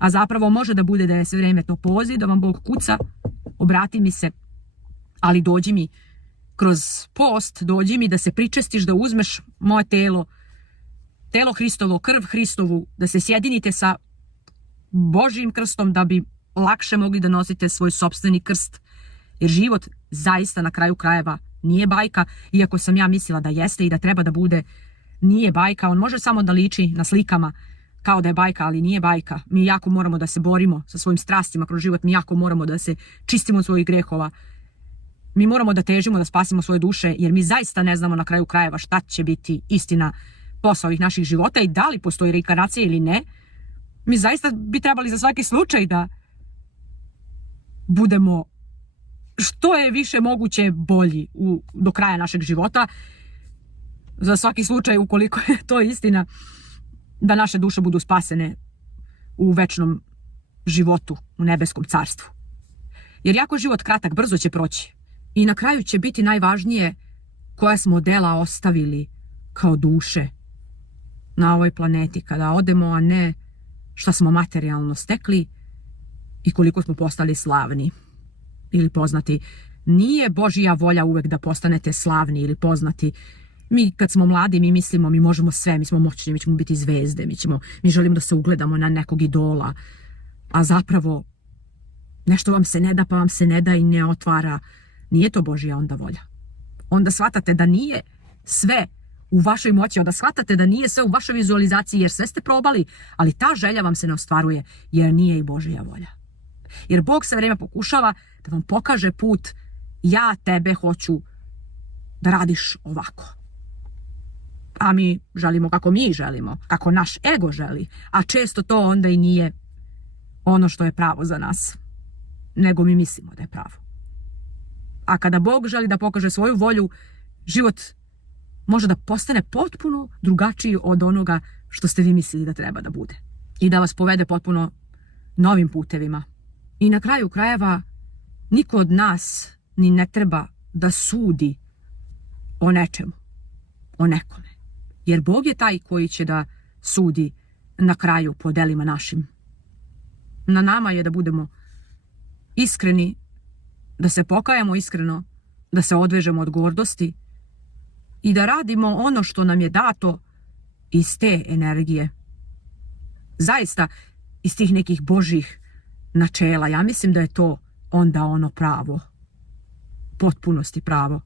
A zapravo može da bude da je sve vrijeme to poziv, da vam Bog kuca, obrati mi se, ali dođi mi kroz post, dođi mi da se pričestiš, da uzmeš moje telo Hristovo, krv Hristovu, da se sjedinite sa Božjim krstom da bi lakše mogli da nosite svoj sopstveni krst. Jer život zaista na kraju krajeva nije bajka, iako sam ja mislila da jeste i da treba da bude, nije bajka. On može samo da liči na slikama kao da je bajka, ali nije bajka. Mi jako moramo da se borimo sa svojim strastima kroz život, mi jako moramo da se čistimo od svojih grehova. Mi moramo da težimo da spasimo svoje duše, jer mi zaista ne znamo na kraju krajeva šta će biti istina posle ovih naših života i da li postoji reinkarnacija ili ne. Mi zaista bi trebali za svaki slučaj da budemo što je više moguće bolji do kraja našeg života. Za svaki slučaj, ukoliko je to istina, da naše duše budu spasene u večnom životu, u nebeskom carstvu. Jer jako je život kratak, brzo će proći. I na kraju će biti najvažnije koja smo dela ostavili kao duše na ovoj planeti kada odemo, a ne šta smo materijalno stekli i koliko smo postali slavni ili poznati. Nije Božja volja uvek da postanete slavni ili poznati. Mi kad smo mladi, mi mislimo mi možemo sve, mi smo moćni, mi ćemo biti zvezde, mi želimo da se ugledamo na nekog idola, a zapravo nešto vam se ne da, pa vam se ne da i ne otvara. Nije to Božja onda volja. Onda shvatate da nije sve u vašoj moći, onda shvatate da nije sve u vašoj vizualizaciji, jer sve ste probali, ali ta želja vam se ne ostvaruje, jer nije i Božja volja. Jer Bog sve vrijeme pokušava da vam pokaže put, ja tebe hoću da radiš ovako. A mi želimo kako mi želimo, kako naš ego želi, a često to onda i nije ono što je pravo za nas, nego mi mislimo da je pravo. A kada Bog želi da pokaže svoju volju, život može da postane potpuno drugačiji od onoga što ste vi mislili da treba da bude. I da vas povede potpuno novim putevima. I na kraju krajeva, niko od nas ni ne treba da sudi o nečemu, o nekome. Jer Bog je taj koji će da sudi na kraju po delima našim. Na nama je da budemo iskreni, da se pokajemo iskreno, da se odvežemo od gordosti i da radimo ono što nam je dato iz te energije. Zaista iz tih nekih Božjih načela. Ja mislim da je to onda ono pravo. Potpunosti pravo.